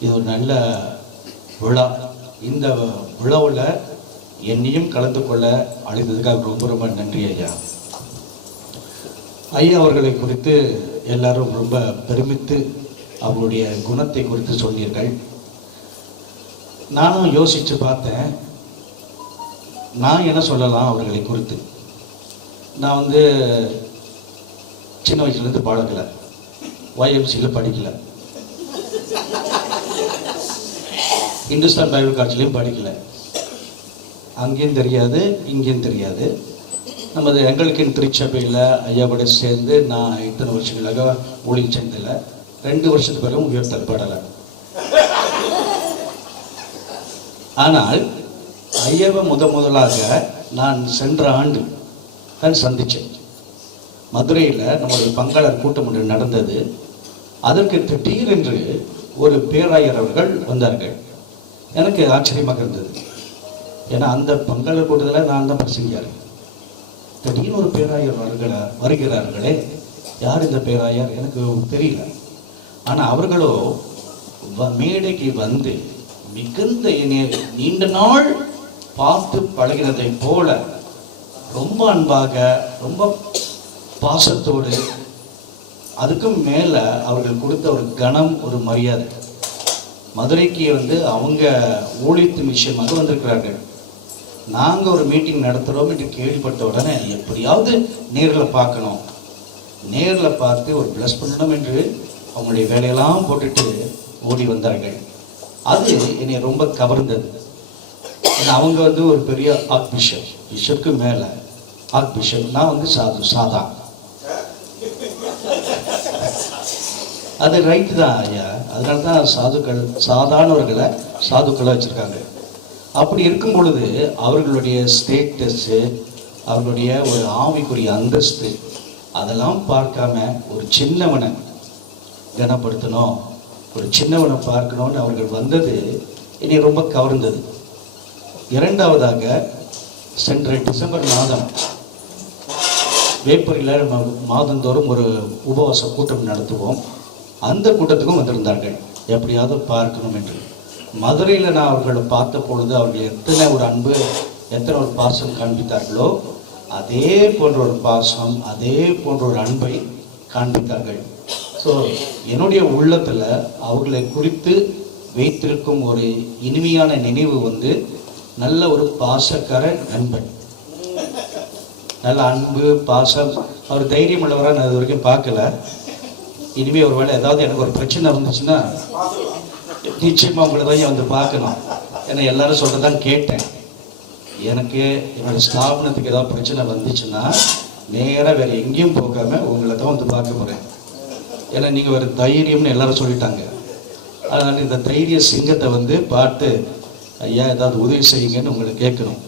இது ஒரு நல்ல விழா. இந்த விழாவில் என்னையும் கலந்து கொள்ள அழைத்ததுக்காக ரொம்ப ரொம்ப நன்றி ஐயா. ஐயா அவர்களை குறித்து எல்லாரும் ரொம்ப பெருமித்து அவருடைய குணத்தை குறித்து சொன்னீர்கள். நானும் யோசித்து பார்த்தேன். நான் என்ன சொல்லலாம் அவர்களை குறித்து? நான் வந்து சின்ன வயசுலேருந்து பழகலை ஒய்எம்சியில் படிக்கல. இந்துஸ்தான் பைபிள் காலேஜ்லேயும் படிக்கல. அங்கேயும் தெரியாது இங்கேயும் தெரியாது. நமது எங்களுக்கின் திருச்சபையில் ஐயா கூட சேர்ந்து நான் இத்தனை வருஷங்களாக ஊழியம் செஞ்சதில்லை. ரெண்டு வருஷத்துக்கு பிறகு உயர்த்தப்படலை ஆனால் ஐயாவை முத முதலாக நான் சென்ற ஆண்டு தான் சந்தித்தேன். மதுரையில் நம்முடைய பங்காளர் கூட்டம் ஒன்று நடந்தது. அதற்கு திடீரென்று ஒரு பேராயர் அவர்கள் வந்தார்கள். எனக்கு ஆச்சரியமாக இருந்தது. ஏன்னா அந்த பங்காளர் கூட்டத்தில் நான் தான் பிரசங்கியார் திடீர்னு ஒரு பேராயர் வருகிறார் வருகிறார்களே யார் இந்த பேராயர்? எனக்கு தெரியல. ஆனால் அவர்களோ வ- மேடைக்கு வந்து மிகுந்த நீண்ட நாள் பார்த்து பழகினதை போல ரொம்ப அன்பாக ரொம்ப பாசத்தோடு அதுக்கும் மேலே அவர்கள் கொடுத்த ஒரு கணம் ஒரு மரியாதை. மதுரைக்கு வந்து அவங்க ஊழியத்து விஷயமாக வந்திருக்கிறார்கள். நாங்கள் ஒரு மீட்டிங் நடத்துகிறோம் என்று கேள்விப்பட்ட உடனே எப்படியாவது நேரில் பார்க்கணும். நேரில் பார்த்து ஒரு ப்ளஸ் பண்ணணும் என்று அவங்களுடைய வேலையெல்லாம் போட்டுட்டு ஓடி வந்தார்கள். அது என்னை ரொம்ப கவர்ந்தது. ஏன்னா அவங்க வந்து ஒரு பெரிய ஆக் பிஷப் பிஷப்க்கு மேலே ஆக் பிஷப் நான் வந்து சாது சாதா. அது ரைட்டு தான் ஐயா. அதனால தான் சாதுக்கள் சாதாரணவர்களை சாதுக்களாக வச்சுருக்காங்க. அப்படி இருக்கும் பொழுது அவர்களுடைய ஸ்டேட்டஸ்ஸு அவர்களுடைய ஒரு ஆவிக்குரிய அந்தஸ்து அதெல்லாம் பார்க்காம ஒரு சின்னவனை கனப்படுத்தணும். ஒரு சின்னவனை பார்க்கணும்னு அவர்கள் வந்தது என்னை ரொம்ப கவர்ந்தது. இரண்டாவதாக சென்ற டிசம்பர் மாதம் வேப்பூரில் நம்ம மாதந்தோறும் ஒரு உபவாச கூட்டம் நடத்துவோம். அந்த கூட்டத்துக்கும் வந்திருந்தார்கள். எப்படியாவது பார்க்கணும் என்று. மதுரையில் நான் அவர்களை பார்த்த பொழுது அவர்கள் எத்தனை ஒரு அன்பு எத்தனை ஒரு பாசம் காண்பித்தார்களோ அதே போன்ற ஒரு பாசம் அதே போன்ற ஒரு அன்பை காண்பித்தார்கள். ஸோ என்னுடைய உள்ளத்தில் அவர்களை குறித்து வைத்திருக்கும் ஒரு இனிமையான நினைவு வந்து நல்ல ஒரு பாசக்கார நண்பன். நல்ல அன்பு பாசம். அவர் தைரியம் உள்ளவராக நான் இது வரைக்கும் பார்க்கல. இனிமே ஒரு வேளை ஏதாவது எனக்கு ஒரு பிரச்சனை இருந்துச்சுன்னா நிச்சயமா உங்களை தான் வந்து பார்க்கணும். ஏன்னா எல்லாரும் சொல்றதான் கேட்டேன். எனக்கு என்னோட ஸ்தாபனத்துக்கு ஏதாவது பிரச்சனை வந்துச்சுன்னா நேராக வேற எங்கேயும் போகாம உங்களை தான் வந்து பார்க்க போறேன். ஏன்னா நீங்க ஒரு தைரியம்னு எல்லாரும் சொல்லிட்டாங்க. அதனால இந்த தைரிய சிங்கத்தை வந்து பார்த்து ஐயா ஏதாவது உதவி செய்யுங்கன்னு உங்களை கேட்கணும்.